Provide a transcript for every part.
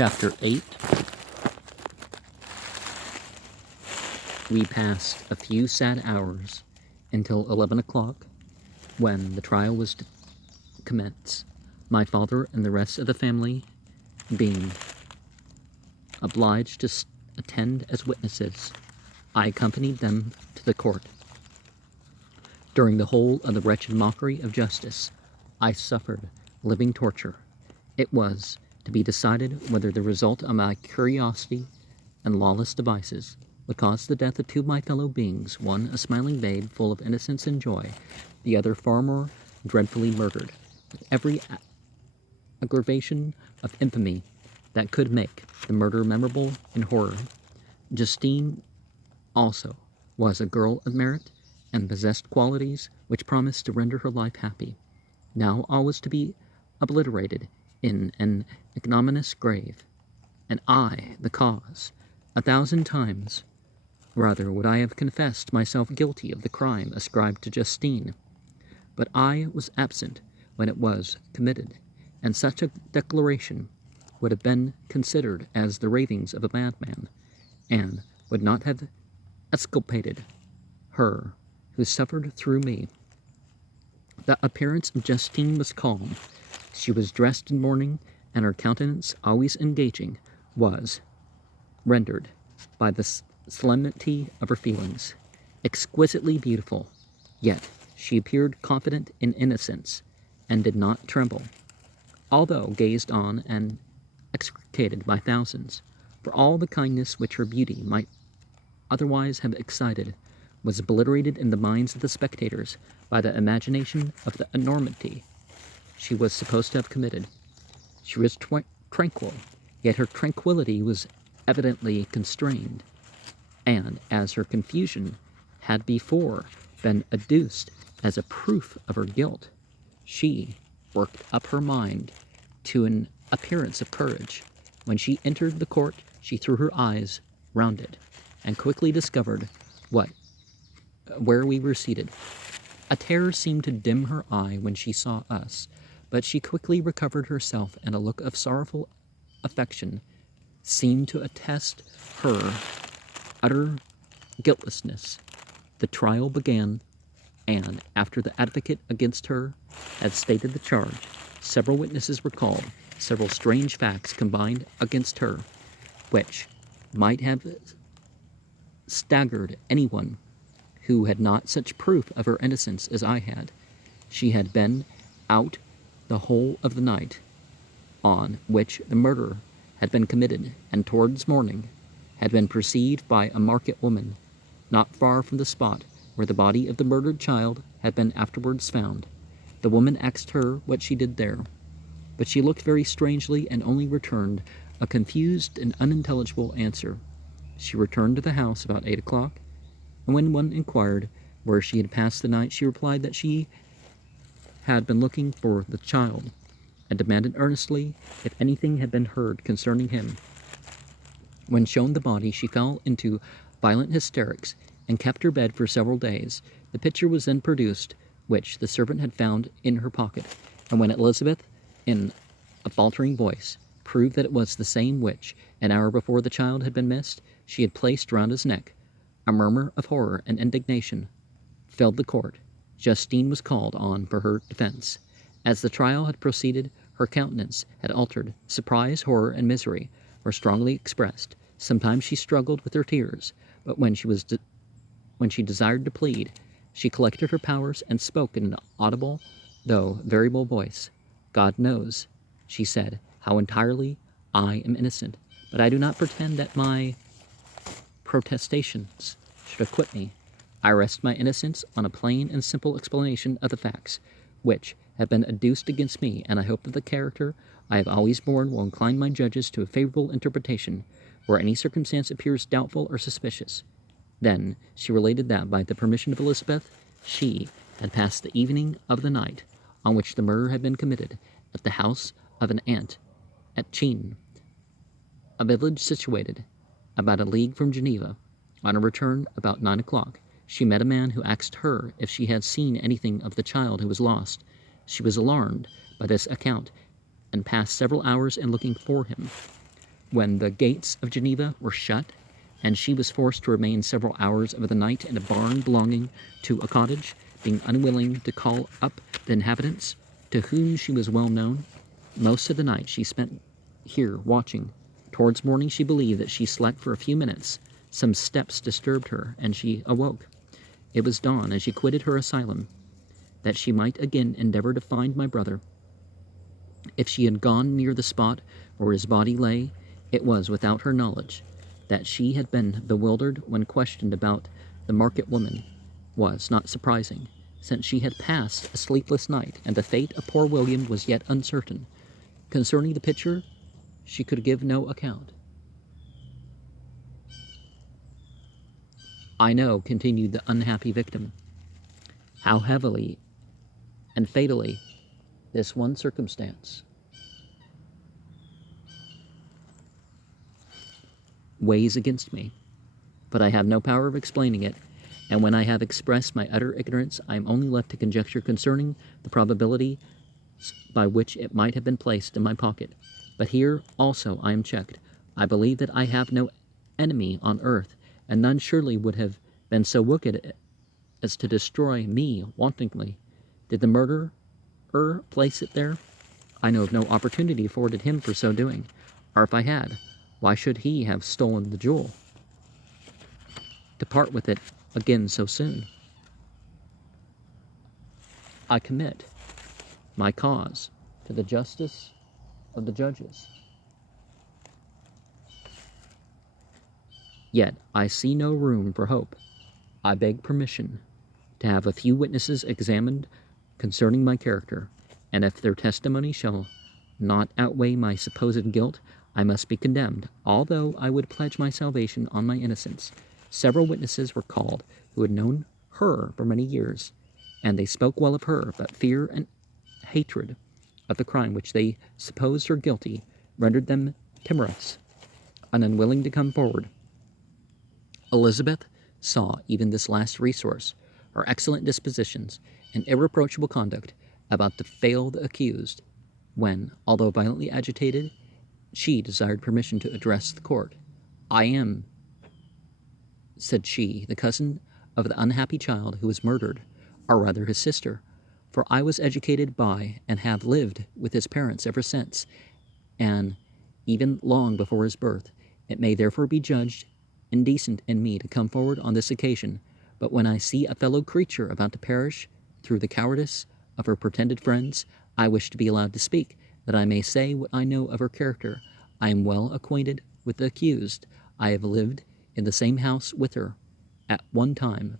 Chapter 8. We passed a few sad hours until 11 o'clock, when the trial was to commence. My father and the rest of the family being obliged to attend as witnesses, I accompanied them to the court. During the whole of the wretched mockery of justice, I suffered living torture. It was to be decided whether the result of my curiosity and lawless devices would cause the death of two of my fellow beings, one a smiling babe full of innocence and joy, the other far more dreadfully murdered, with every aggravation of infamy that could make the murder memorable in horror. Justine also was a girl of merit and possessed qualities which promised to render her life happy. Now all was to be obliterated in an ignominious grave, and I the cause. 1,000 times rather would I have confessed myself guilty of the crime ascribed to Justine, but I was absent when it was committed, and such a declaration would have been considered as the ravings of a madman, and would not have exculpated her who suffered through me. The appearance of Justine was calm. She was dressed in mourning, and her countenance, always engaging, was rendered by the solemnity of her feelings exquisitely beautiful. Yet she appeared confident in innocence, and did not tremble, although gazed on and execrated by thousands, for all the kindness which her beauty might otherwise have excited was obliterated in the minds of the spectators by the imagination of the enormity she was supposed to have committed. She was tranquil, yet her tranquillity was evidently constrained, and as her confusion had before been adduced as a proof of her guilt, she worked up her mind to an appearance of courage. When she entered the court, she threw her eyes round it, and quickly discovered where we were seated. A terror seemed to dim her eye when she saw us, but she quickly recovered herself, and a look of sorrowful affection seemed to attest her utter guiltlessness. The trial began, and after the advocate against her had stated the charge, several witnesses were called. Several strange facts combined against her, which might have staggered anyone who had not such proof of her innocence as I had. She had been out the whole of the night on which the murder had been committed, and towards morning had been perceived by a market woman not far from the spot where the body of the murdered child had been afterwards found. The woman asked her what she did there, but she looked very strangely and only returned a confused and unintelligible answer. She returned to the house about 8 o'clock, and when one inquired where she had passed the night, she replied that she had been looking for the child, and demanded earnestly if anything had been heard concerning him. When shown the body, she fell into violent hysterics, and kept her bed for several days. The picture was then produced, which the servant had found in her pocket, and when Elizabeth, in a faltering voice, proved that it was the same which, an hour before the child had been missed, she had placed round his neck, a murmur of horror and indignation filled the court. Justine was called on for her defense. As the trial had proceeded, her countenance had altered. Surprise, horror, and misery were strongly expressed. Sometimes she struggled with her tears, but when she desired to plead, she collected her powers and spoke in an audible, though variable voice. "God knows," she said, "how entirely I am innocent, but I do not pretend that my protestations should acquit me. I rest my innocence on a plain and simple explanation of the facts which have been adduced against me, and I hope that the character I have always borne will incline my judges to a favorable interpretation where any circumstance appears doubtful or suspicious." Then she related that, by the permission of Elizabeth, she had passed the evening of the night on which the murder had been committed at the house of an aunt at Chine, a village situated about a league from Geneva. On her return about 9 o'clock, she met a man who asked her if she had seen anything of the child who was lost. She was alarmed by this account, and passed several hours in looking for him. When the gates of Geneva were shut, and she was forced to remain several hours of the night in a barn belonging to a cottage, being unwilling to call up the inhabitants, to whom she was well known, most of the night she spent here watching. Towards morning she believed that she slept for a few minutes. Some steps disturbed her, and she awoke. It was dawn, and she quitted her asylum, that she might again endeavor to find my brother. If she had gone near the spot where his body lay, it was without her knowledge. That she had been bewildered when questioned about the market woman was not surprising, since she had passed a sleepless night, and the fate of poor William was yet uncertain. Concerning the picture, she could give no account. I know, continued the unhappy victim, how heavily and fatally this one circumstance weighs against me, but I have no power of explaining it, and when I have expressed my utter ignorance, I am only left to conjecture concerning the probability by which it might have been placed in my pocket. But here also I am checked. I believe that I have no enemy on earth, and none surely would have been so wicked as to destroy me wantonly. Did the murderer place it there? I know of no opportunity afforded him for so doing, or if I had, why should he have stolen the jewel, to part with it again so soon? I commit my cause to the justice of the judges. Yet I see no room for hope. I beg permission to have a few witnesses examined concerning my character, and if their testimony shall not outweigh my supposed guilt, I must be condemned, although I would pledge my salvation on my innocence. Several witnesses were called who had known her for many years, and they spoke well of her, but fear and hatred of the crime which they supposed her guilty rendered them timorous and unwilling to come forward. Elizabeth saw even this last resource, her excellent dispositions and irreproachable conduct, about to fail the accused, when, although violently agitated, she desired permission to address the court. I am, said she, the cousin of the unhappy child who was murdered, or rather his sister, for I was educated by and have lived with his parents ever since, and even long before his birth. It may therefore be judged indecent in me to come forward on this occasion, but when I see a fellow creature about to perish through the cowardice of her pretended friends, I wish to be allowed to speak, that I may say what I know of her character. I am well acquainted with the accused. I have lived in the same house with her at one time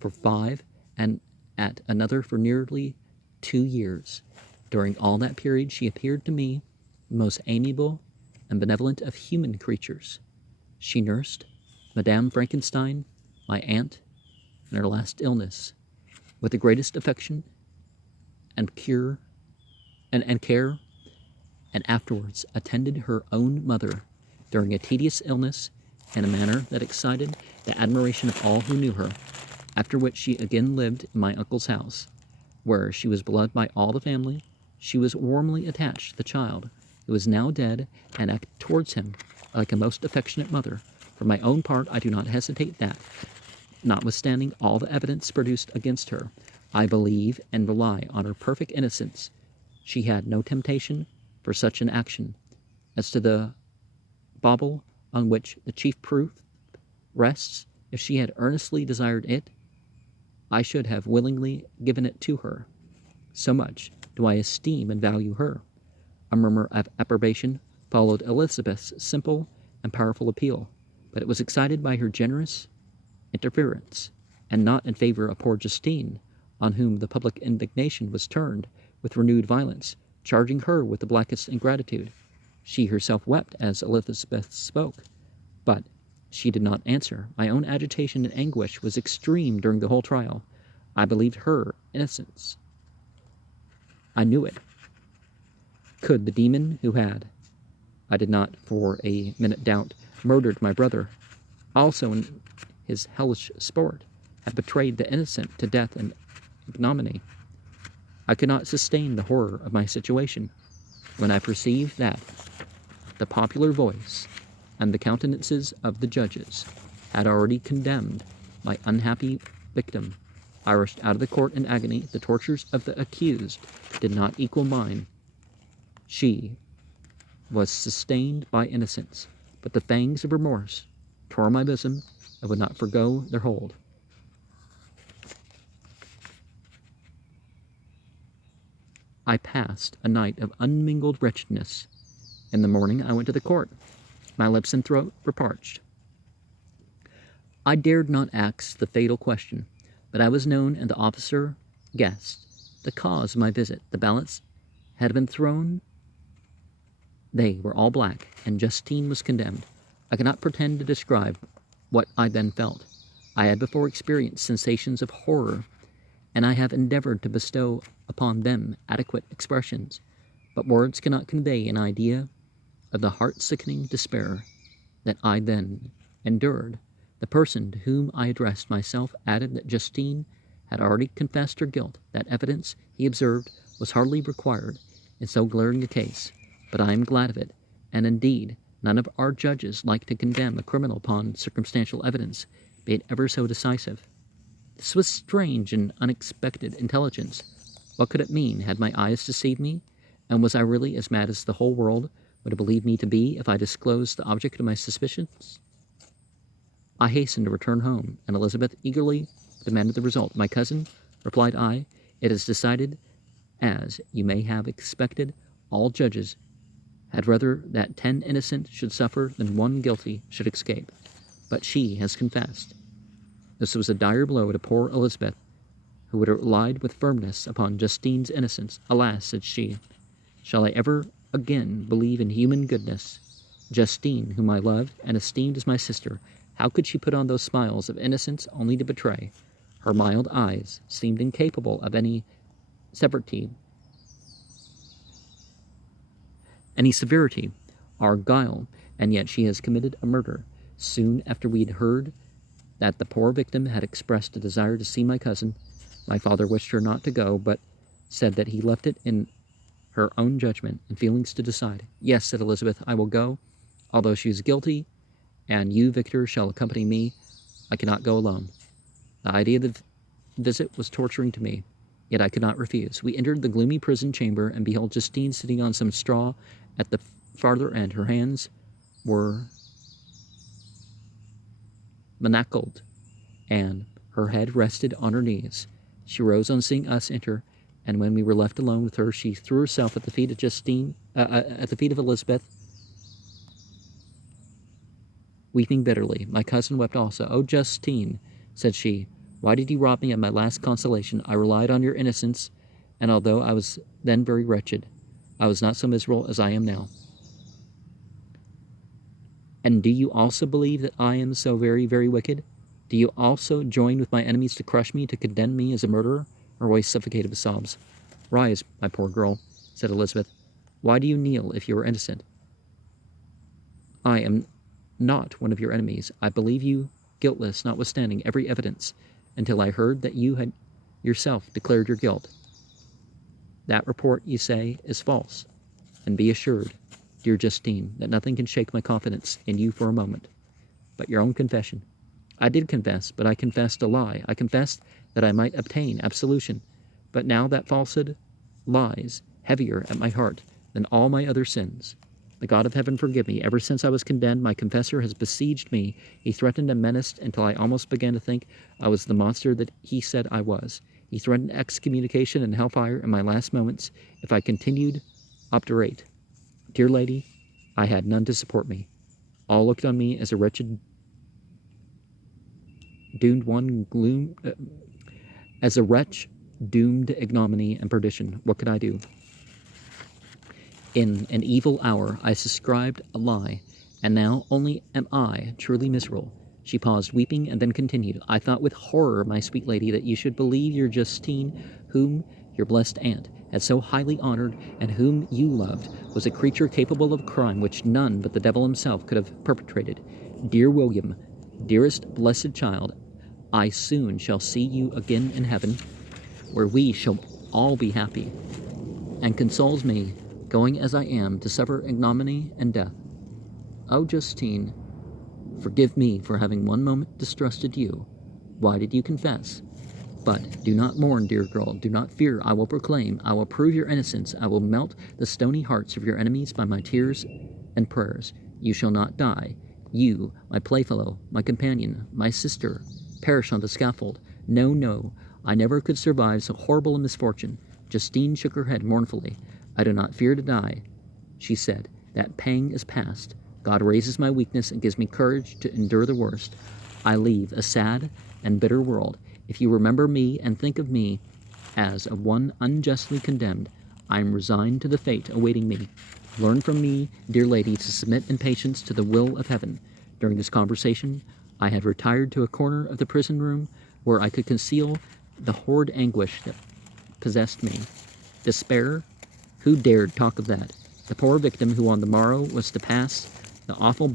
for 5, and at another for nearly 2 years. During all that period she appeared to me the most amiable and benevolent of human creatures. She nursed Madame Frankenstein, my aunt, in her last illness, with the greatest affection and care, and afterwards attended her own mother during a tedious illness in a manner that excited the admiration of all who knew her, after which she again lived in my uncle's house, where she was beloved by all the family. She was warmly attached to the child, who is now dead, and acted towards him like a most affectionate mother. For my own part, I do not hesitate that, notwithstanding all the evidence produced against her, I believe and rely on her perfect innocence. She had no temptation for such an action. As to the bauble on which the chief proof rests, if she had earnestly desired it, I should have willingly given it to her. So much do I esteem and value her. A murmur of approbation followed Elizabeth's simple and powerful appeal, but it was excited by her generous interference, and not in favor of poor Justine, on whom the public indignation was turned with renewed violence, charging her with the blackest ingratitude. She herself wept as Elizabeth spoke, but she did not answer. My own agitation and anguish was extreme during the whole trial. I believed her innocence. I knew it. Could the demon who had, I did not for a minute doubt, murdered my brother, also in his hellish sport, have betrayed the innocent to death and ignominy? I could not sustain the horror of my situation, when I perceived that, the popular voice and the countenances of the judges had already condemned my unhappy victim. I rushed out of the court in agony. The tortures of the accused did not equal mine. She was sustained by innocence, but the fangs of remorse tore my bosom and would not forgo their hold. I passed a night of unmingled wretchedness. In the morning I went to the court. My lips and throat were parched. I dared not ask the fatal question, but I was known, and the officer guessed the cause of my visit. The ballots had been thrown. They were all black, and Justine was condemned. I cannot pretend to describe what I then felt. I had before experienced sensations of horror, and I have endeavored to bestow upon them adequate expressions, but words cannot convey an idea of the heart-sickening despair that I then endured. The person to whom I addressed myself added that Justine had already confessed her guilt. That evidence, he observed, was hardly required in so glaring a case, but I am glad of it, and indeed none of our judges like to condemn a criminal upon circumstantial evidence, be it ever so decisive. This was strange and unexpected intelligence. What could it mean? Had my eyes deceived me? And was I really as mad as the whole world would believe me to be if I disclosed the object of my suspicions? I hastened to return home, and Elizabeth eagerly demanded the result. My cousin, replied I, it is decided, as you may have expected. All judges had rather that 10 innocent should suffer than 1 guilty should escape. But she has confessed. This was a dire blow to poor Elizabeth, who would have relied with firmness upon Justine's innocence. Alas, said she, shall I ever again believe in human goodness? Justine, whom I loved and esteemed as my sister, how could she put on those smiles of innocence only to betray? Her mild eyes seemed incapable of any severity, or guile, and yet she has committed a murder. Soon after we had heard that the poor victim had expressed a desire to see my cousin, my father wished her not to go, but said that he left it in her own judgment and feelings to decide. Yes, said Elizabeth, I will go, although she is guilty, and you, Victor, shall accompany me. I cannot go alone. The idea of the visit was torturing to me, yet I could not refuse. We entered the gloomy prison chamber, and beheld Justine sitting on some straw at the farther end. Her hands were manacled, and her head rested on her knees. She rose on seeing us enter, and when we were left alone with her, she threw herself at the feet of Elizabeth, weeping bitterly. My cousin wept also. Oh, Justine, said she, why did you rob me of my last consolation? I relied on your innocence, and although I was then very wretched, I was not so miserable as I am now. And do you also believe that I am so very, very wicked? Do you also join with my enemies to crush me, to condemn me as a murderer? Her voice suffocated with sobs. Rise, my poor girl, said Elizabeth. Why do you kneel if you are innocent? I am not one of your enemies. I believe you guiltless, notwithstanding every evidence, until I heard that you had yourself declared your guilt. That report, you say, is false, and be assured, dear Justine, that nothing can shake my confidence in you for a moment, but your own confession. I did confess, but I confessed a lie. I confessed that I might obtain absolution, but now that falsehood lies heavier at my heart than all my other sins. The God of heaven forgive me. Ever since I was condemned, my confessor has besieged me. He threatened and menaced until I almost began to think I was the monster that he said I was. He threatened excommunication and hellfire in my last moments if I continued obdurate. Dear lady, I had none to support me. All looked on me as a wretched as a wretch doomed to ignominy and perdition. What could I do? In an evil hour I subscribed a lie, and now only am I truly miserable. She paused, weeping, and then continued, I thought with horror, my sweet lady, that you should believe your Justine, whom your blessed aunt had so highly honored, and whom you loved, was a creature capable of crime which none but the devil himself could have perpetrated. Dear William, dearest blessed child, I soon shall see you again in heaven, where we shall all be happy, and consoles me, going as I am to suffer ignominy and death. Oh, Justine, forgive me for having one moment distrusted you. Why did you confess? But do not mourn, dear girl. Do not fear. I will proclaim. I will prove your innocence. I will melt the stony hearts of your enemies by my tears and prayers. You shall not die. You, my playfellow, my companion, my sister, perish on the scaffold. No, no, I never could survive so horrible a misfortune. Justine shook her head mournfully. I do not fear to die, she said. That pang is past. God raises my weakness and gives me courage to endure the worst. I leave a sad and bitter world. If you remember me and think of me as of one unjustly condemned, I am resigned to the fate awaiting me. Learn from me, dear lady, to submit in patience to the will of heaven. During this conversation, I had retired to a corner of the prison room where I could conceal the horrid anguish that possessed me. Despair? Who dared talk of that? The poor victim who on the morrow was to pass the awful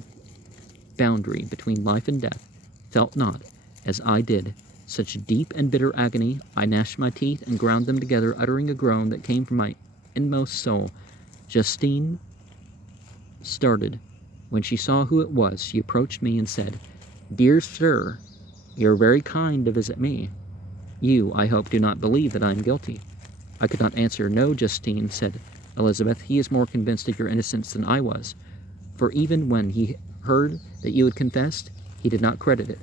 boundary between life and death felt not, as I did, such deep and bitter agony. I gnashed my teeth and ground them together, uttering a groan that came from my inmost soul. Justine started. When she saw who it was, she approached me and said, Dear sir, you are very kind to visit me. You, I hope, do not believe that I am guilty. I could not answer. No, Justine, said Elizabeth, he is more convinced of your innocence than I was. For even when he heard that you had confessed, he did not credit it.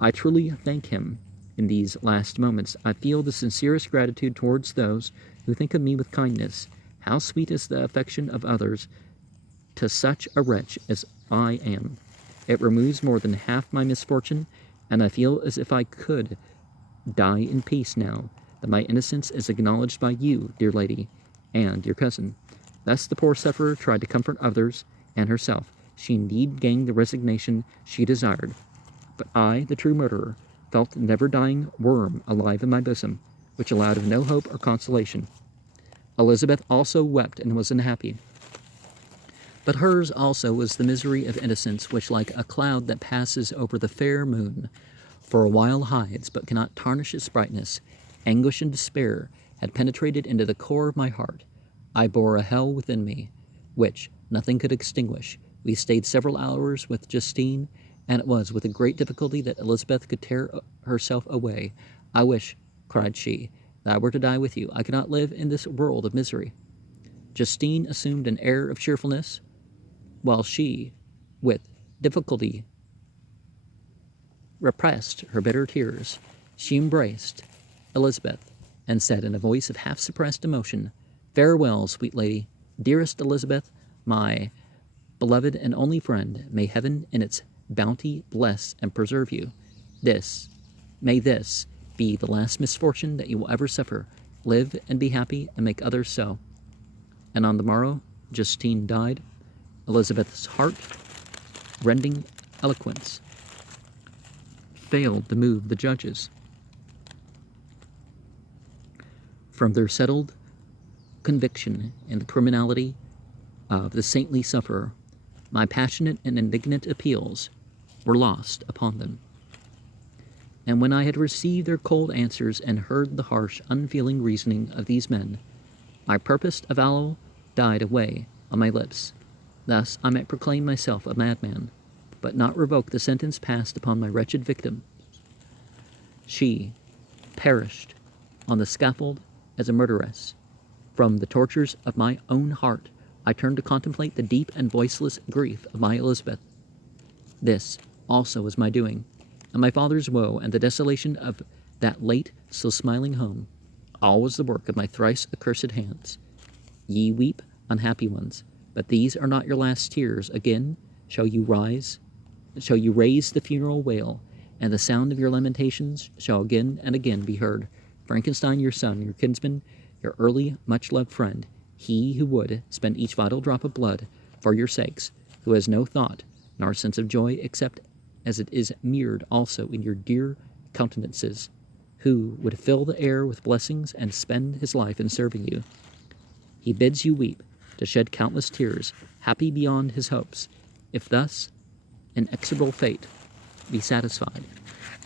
I truly thank him. In these last moments, I feel the sincerest gratitude towards those who think of me with kindness. How sweet is the affection of others to such a wretch as I am. It removes more than half my misfortune, and I feel as if I could die in peace now that my innocence is acknowledged by you, dear lady, and your cousin. Thus the poor sufferer tried to comfort others and herself. She indeed gained the resignation she desired. But I, the true murderer, felt the never-dying worm alive in my bosom, which allowed of no hope or consolation. Elizabeth also wept and was unhappy. But hers also was the misery of innocence, which, like a cloud that passes over the fair moon, for a while hides, but cannot tarnish its brightness, anguish and despair had penetrated into the core of my heart. I bore a hell within me, which nothing could extinguish. We stayed several hours with Justine, and it was with a great difficulty that Elizabeth could tear herself away. I wish, cried she, that I were to die with you. I cannot live in this world of misery. Justine assumed an air of cheerfulness, while she, with difficulty, repressed her bitter tears. She embraced Elizabeth and said in a voice of half-suppressed emotion, Farewell, sweet lady, dearest Elizabeth, my beloved and only friend, may heaven in its bounty bless and preserve you. May this be the last misfortune that you will ever suffer. Live and be happy and make others so. And on the morrow, Justine died. Elizabeth's heart-rending eloquence failed to move the judges from their settled conviction in the criminality of the saintly sufferer. My passionate and indignant appeals were lost upon them. And when I had received their cold answers and heard the harsh, unfeeling reasoning of these men, my purposed avowal died away on my lips. Thus I might proclaim myself a madman, but not revoke the sentence passed upon my wretched victim. She perished on the scaffold as a murderess. From the tortures of my own heart, I turned to contemplate the deep and voiceless grief of my Elizabeth. This also was my doing, and my father's woe, and the desolation of that late so smiling home. All was the work of my thrice accursed hands. Ye weep, unhappy ones, but these are not your last tears. Again shall you raise the funeral wail, and the sound of your lamentations shall again and again be heard. Frankenstein, your son, your kinsman, your early, much-loved friend, he who would spend each vital drop of blood for your sakes, who has no thought nor sense of joy except as it is mirrored also in your dear countenances, who would fill the air with blessings and spend his life in serving you. He bids you weep, to shed countless tears, happy beyond his hopes, if thus inexorable fate be satisfied,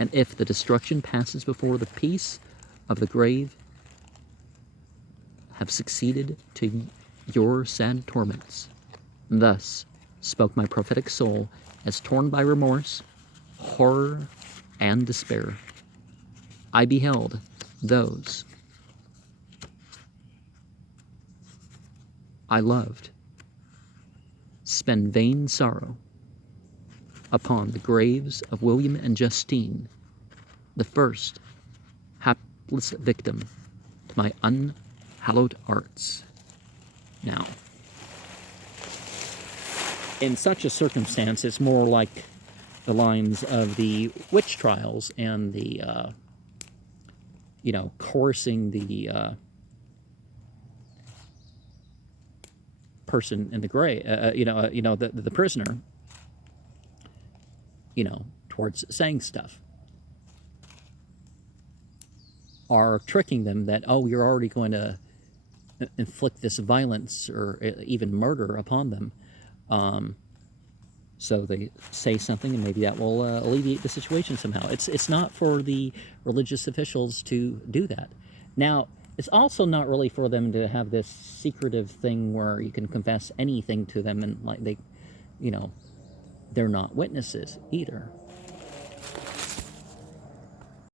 and if the destruction passes before the peace of the grave have succeeded to your sad torments. Thus spoke my prophetic soul as torn by remorse, horror, and despair. I beheld those I loved spend vain sorrow upon the graves of William and Justine, the first hapless victim to my unhallowed arts. Now, in such a circumstance, it's more like the lines of the witch trials and the, coercing the person in the grave, the prisoner, towards saying stuff, are tricking them that, oh, you're already going to inflict this violence or even murder upon them. So they say something, and maybe that will alleviate the situation somehow. It's not for the religious officials to do that. Now, it's also not really for them to have this secretive thing where you can confess anything to them, and like they're not witnesses either.